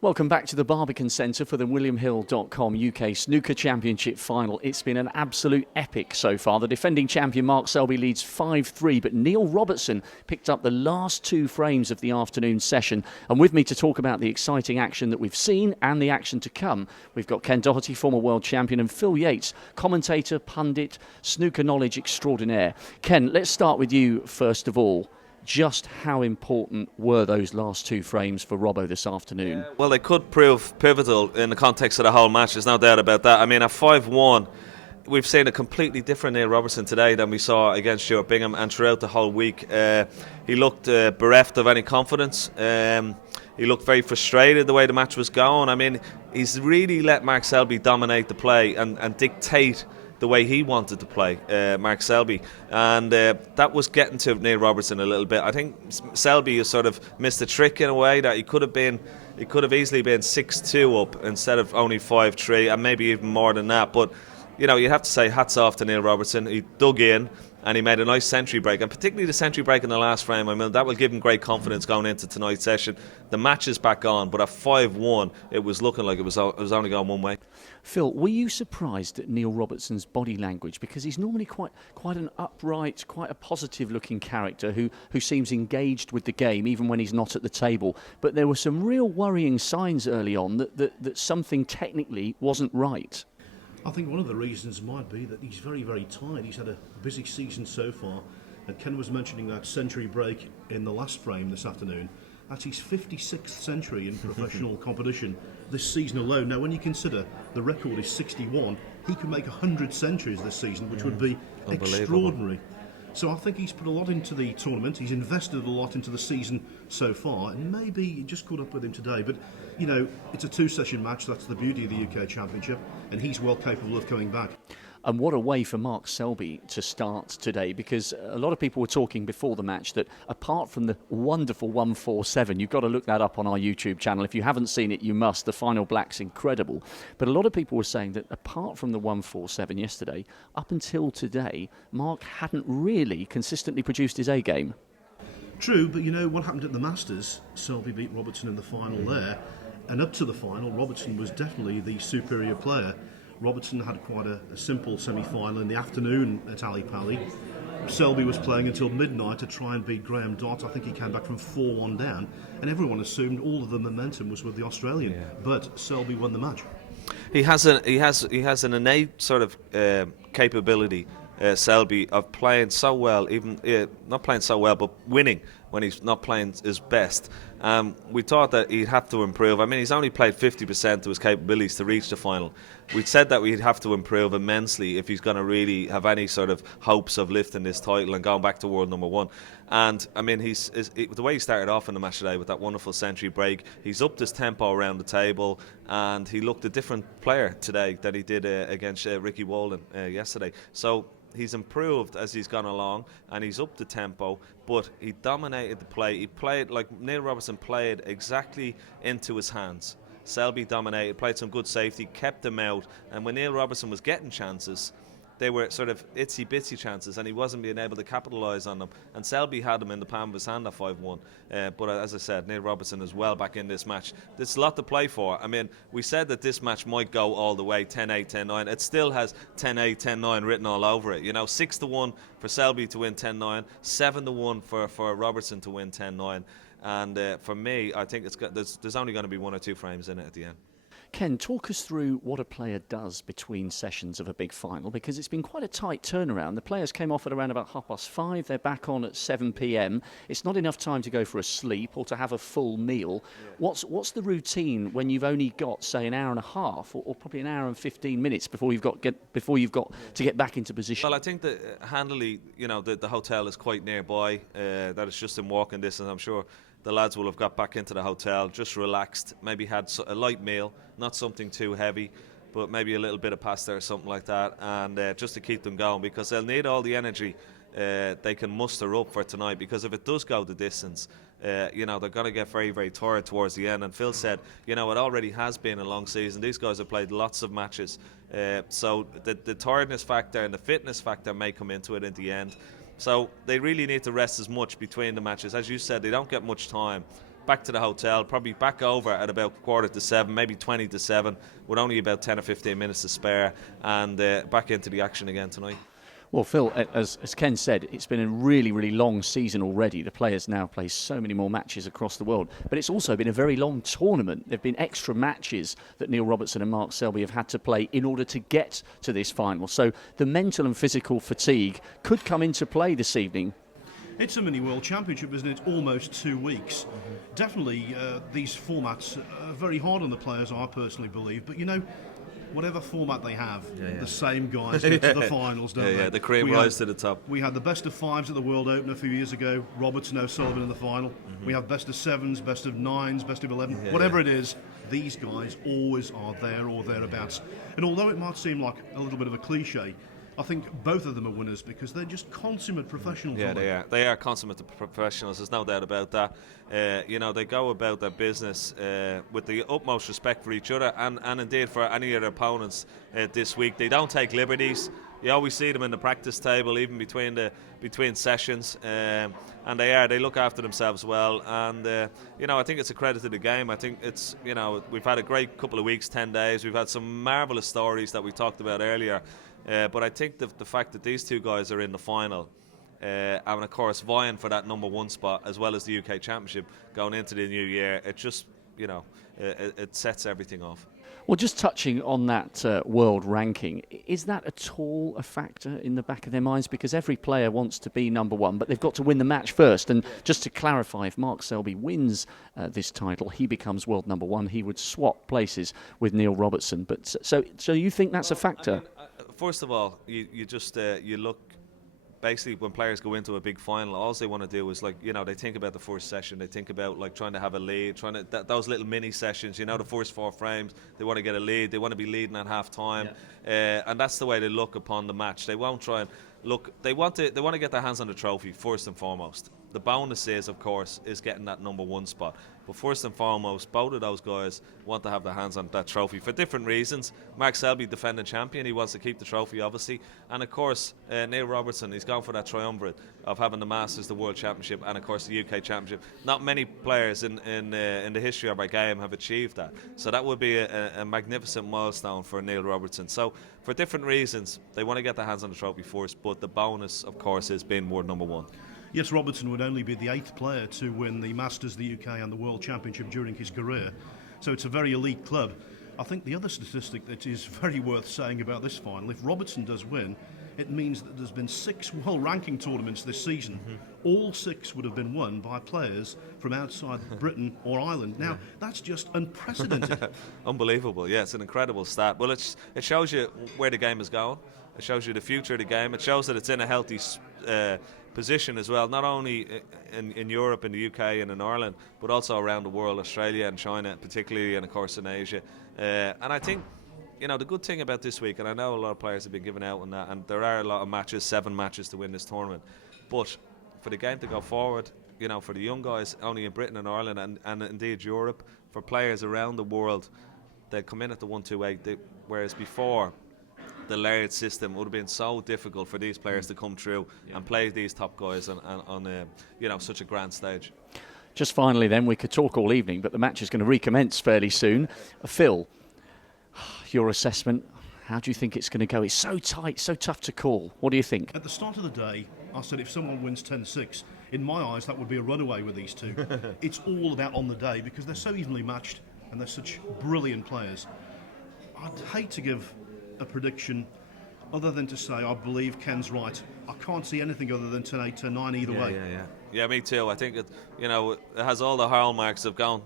Welcome back to the Barbican Centre for the WilliamHill.com UK Snooker Championship final. It's been an absolute epic so far. The defending champion Mark Selby leads 5-3, but Neil Robertson picked up the last two frames of the afternoon session. And with me to talk about the exciting action that we've seen and the action to come, we've got Ken Doherty, former world champion, and Phil Yates, commentator, pundit, snooker knowledge extraordinaire. Ken, let's start with you first of all. Just how important were those last two frames for Robbo this afternoon? Well, they could prove pivotal in the context of the whole match. There's no doubt about that. I mean, at 5-1, we've seen a completely different Neil Robertson today than we saw against Stuart Bingham, and throughout the whole week. He looked bereft of any confidence. He looked very frustrated the way the match was going. I mean, he's really let Mark Selby dominate the play and dictate the way he wanted to play, Mark Selby, and that was getting to Neil Robertson a little bit. I think Selby has sort of missed a trick in a way that he could have easily been 6-2 up instead of only 5-3, and maybe even more than that. But you know, you have to say hats off to Neil Robertson. He dug in and he made a nice century break, and particularly the century break in the last frame. I mean, that will give him great confidence going into tonight's session. The match is back on, but at 5-1, it was looking like it was only going one way. Phil, were you surprised at Neil Robertson's body language? Because he's normally quite an upright, quite a positive-looking character who seems engaged with the game, even when he's not at the table. But there were some real worrying signs early on that something technically wasn't right. I think one of the reasons might be that he's very, very tired. He's had a busy season so far. And Ken was mentioning that century break in the last frame this afternoon. That's his 56th century in professional competition this season alone. Now, when you consider the record is 61, he can make 100 centuries this season, which would be extraordinary. So I think he's put a lot into the tournament. He's invested a lot into the season so far, and maybe it just caught up with him today. But, you know, it's a two-session match. That's the beauty of the UK Championship, and he's well capable of coming back. And what a way for Mark Selby to start today, because a lot of people were talking before the match that apart from the wonderful 147, you've got to look that up on our YouTube channel. If you haven't seen it, you must. The final black's incredible. But a lot of people were saying that apart from the 147 yesterday, up until today, Mark hadn't really consistently produced his A game. True, but you know what happened at the Masters? Selby beat Robertson in the final there, and up to the final, Robertson was definitely the superior player. Robertson had quite a simple semi-final in the afternoon at Ali Pali. Selby was playing until midnight to try and beat Graham Dott. I think he came back from 4-1 down, and everyone assumed all of the momentum was with the Australian. Yeah. But Selby won the match. He has an innate sort of capability, Selby, of playing so well, even not playing so well, but winning when he's not playing his best. We thought that he'd have to improve. I mean, he's only played 50% of his capabilities to reach the final. We said that we'd have to improve immensely if he's going to really have any sort of hopes of lifting this title and going back to world number one. And I mean, the way he started off in the match today with that wonderful century break, he's upped his tempo around the table, and he looked a different player today than he did against Ricky Walden yesterday. So he's improved as he's gone along, and he's upped the tempo, but he dominated the play. He played like Neil Robertson played exactly into his hands. Selby dominated, played some good safety, kept them out, and when Neil Robertson was getting chances, they were sort of itsy-bitsy chances, and he wasn't being able to capitalise on them. And Selby had them in the palm of his hand at 5-1. But as I said, Neil Robertson is well back in this match. There's a lot to play for. I mean, we said that this match might go all the way, 10-8, 10-9. It still has 10-8, 10-9 written all over it. You know, 6-1 for Selby to win 10-9, 7-1 for Robertson to win 10-9. And for me, I think there's only going to be one or two frames in it at the end. Ken, talk us through what a player does between sessions of a big final, because it's been quite a tight turnaround. The players came off at around about 5:30. They're back on at 7 p.m. It's not enough time to go for a sleep or to have a full meal. Yeah. What's the routine when you've only got, say, an hour and a half or probably an hour and 15 minutes before you've got to get back into position? Well, I think that handily, you know, the hotel is quite nearby. That it's just in walking distance. I'm sure the lads will have got back into the hotel, just relaxed, maybe had a light meal, not something too heavy, but maybe a little bit of pasta or something like that, and just to keep them going, because they'll need all the energy they can muster up for tonight, because if it does go the distance, you know, they're going to get very, very tired towards the end. And Phil said, you know, it already has been a long season. These guys have played lots of matches, so the tiredness factor and the fitness factor may come into it in the end. So they really need to rest as much between the matches. As you said, they don't get much time back to the hotel, probably back over at about 7:15, maybe 7:20, with only about 10 or 15 minutes to spare, and back into the action again tonight. Well, Phil, as Ken said, it's been a really, really long season already. The players now play so many more matches across the world. But it's also been a very long tournament. There have been extra matches that Neil Robertson and Mark Selby have had to play in order to get to this final. So the mental and physical fatigue could come into play this evening. It's a mini World Championship, isn't it? Almost 2 weeks. Definitely, these formats are very hard on the players, I personally believe. But, you know, whatever format they have, the same guys get to the finals, don't they? Yeah, the cream rise to the top. We had the best of 5s at the World Open a few years ago. Robertson, O'Sullivan in the final. We have best of 7s, best of 9s, best of 11. Whatever it is, these guys always are there or thereabouts. And although it might seem like a little bit of a cliche, I think both of them are winners because they're just consummate professionals. Yeah, they are. They are consummate professionals. There's no doubt about that. You know, they go about their business with the utmost respect for each other and indeed for any of their opponents this week. They don't take liberties. You always see them in the practice table, even between sessions, and they look after themselves well. And you know, I think it's a credit to the game. I think it's, you know, we've had a great couple of weeks, 10 days. We've had some marvellous stories that we talked about earlier. But I think the fact that these two guys are in the final, and of course vying for that #1 spot as well as the UK Championship going into the new year, it just, you know, it sets everything off. Well, just touching on that world ranking, is that at all a factor in the back of their minds? Because every player wants to be #1, but they've got to win the match first. And just to clarify, if Mark Selby wins this title, he becomes world #1. He would swap places with Neil Robertson. But so you think that's a factor? I mean, first of all, you just you look. Basically, when players go into a big final, all they want to do is, like, you know, they think about the first session. They think about, like, trying to have a lead, those little mini sessions. You know, the first 4 frames, they want to get a lead. They want to be leading at half time, and that's the way they look upon the match. They won't try and look. They want to get their hands on the trophy first and foremost. The bonus is, of course, getting that #1 spot. But first and foremost, both of those guys want to have their hands on that trophy for different reasons. Mark Selby, defending champion, he wants to keep the trophy, obviously. And of course, Neil Robertson, he's gone for that triumvirate of having the Masters, the World Championship, and of course the UK Championship. Not many players in the history of our game have achieved that. So that would be a magnificent milestone for Neil Robertson. So for different reasons, they want to get their hands on the trophy first. But the bonus, of course, is being world #1. Yes, Robertson would only be the 8th player to win the Masters, the UK and the World Championship during his career. So it's a very elite club. I think the other statistic that is very worth saying about this final, if Robertson does win, it means that there's been 6 world ranking tournaments this season. All 6 would have been won by players from outside Britain or Ireland. Now, that's just unprecedented. Unbelievable, yeah, it's an incredible stat. Well, it shows you where the game is going. It shows you the future of the game. It shows that it's in a healthy position as well, not only in Europe, in the UK and in Ireland, but also around the world, Australia and China particularly, and of course in Asia. And I think, you know, the good thing about this week, and I know a lot of players have been giving out on that, and there are a lot of matches, 7 matches to win this tournament, but for the game to go forward, you know, for the young guys only in Britain and Ireland and indeed Europe, for players around the world, they come in at the 1-2-8, whereas before the layered system would have been so difficult for these players to come through and play these top guys on you know, such a grand stage. Just finally then, we could talk all evening, but the match is going to recommence fairly soon. Phil, your assessment, how do you think it's going to go? It's so tight, so tough to call. What do you think? At the start of the day, I said if someone wins 10-6, in my eyes that would be a runaway with these two. It's all about on the day because they're so evenly matched and they're such brilliant players. I'd hate to give a prediction other than to say I believe Ken's right. I can't see anything other than 10-8, 10-9 either way. Yeah, me too. I think it has all the hallmarks of going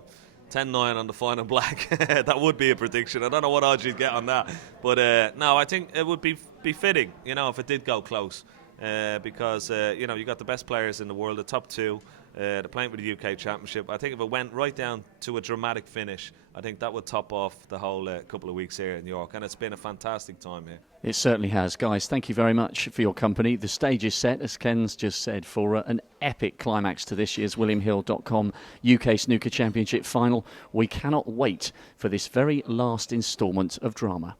10-9 on the final black. That would be a prediction. I don't know what odds you'd get on that, but no, I think it would be fitting, you know, if it did go close, because you know, you got the best players in the world, the top 2. They're playing for the UK Championship. I think if it went right down to a dramatic finish, I think that would top off the whole couple of weeks here in New York. And it's been a fantastic time here. It certainly has. Guys, thank you very much for your company. The stage is set, as Ken's just said, for an epic climax to this year's WilliamHill.com UK Snooker Championship final. We cannot wait for this very last instalment of drama.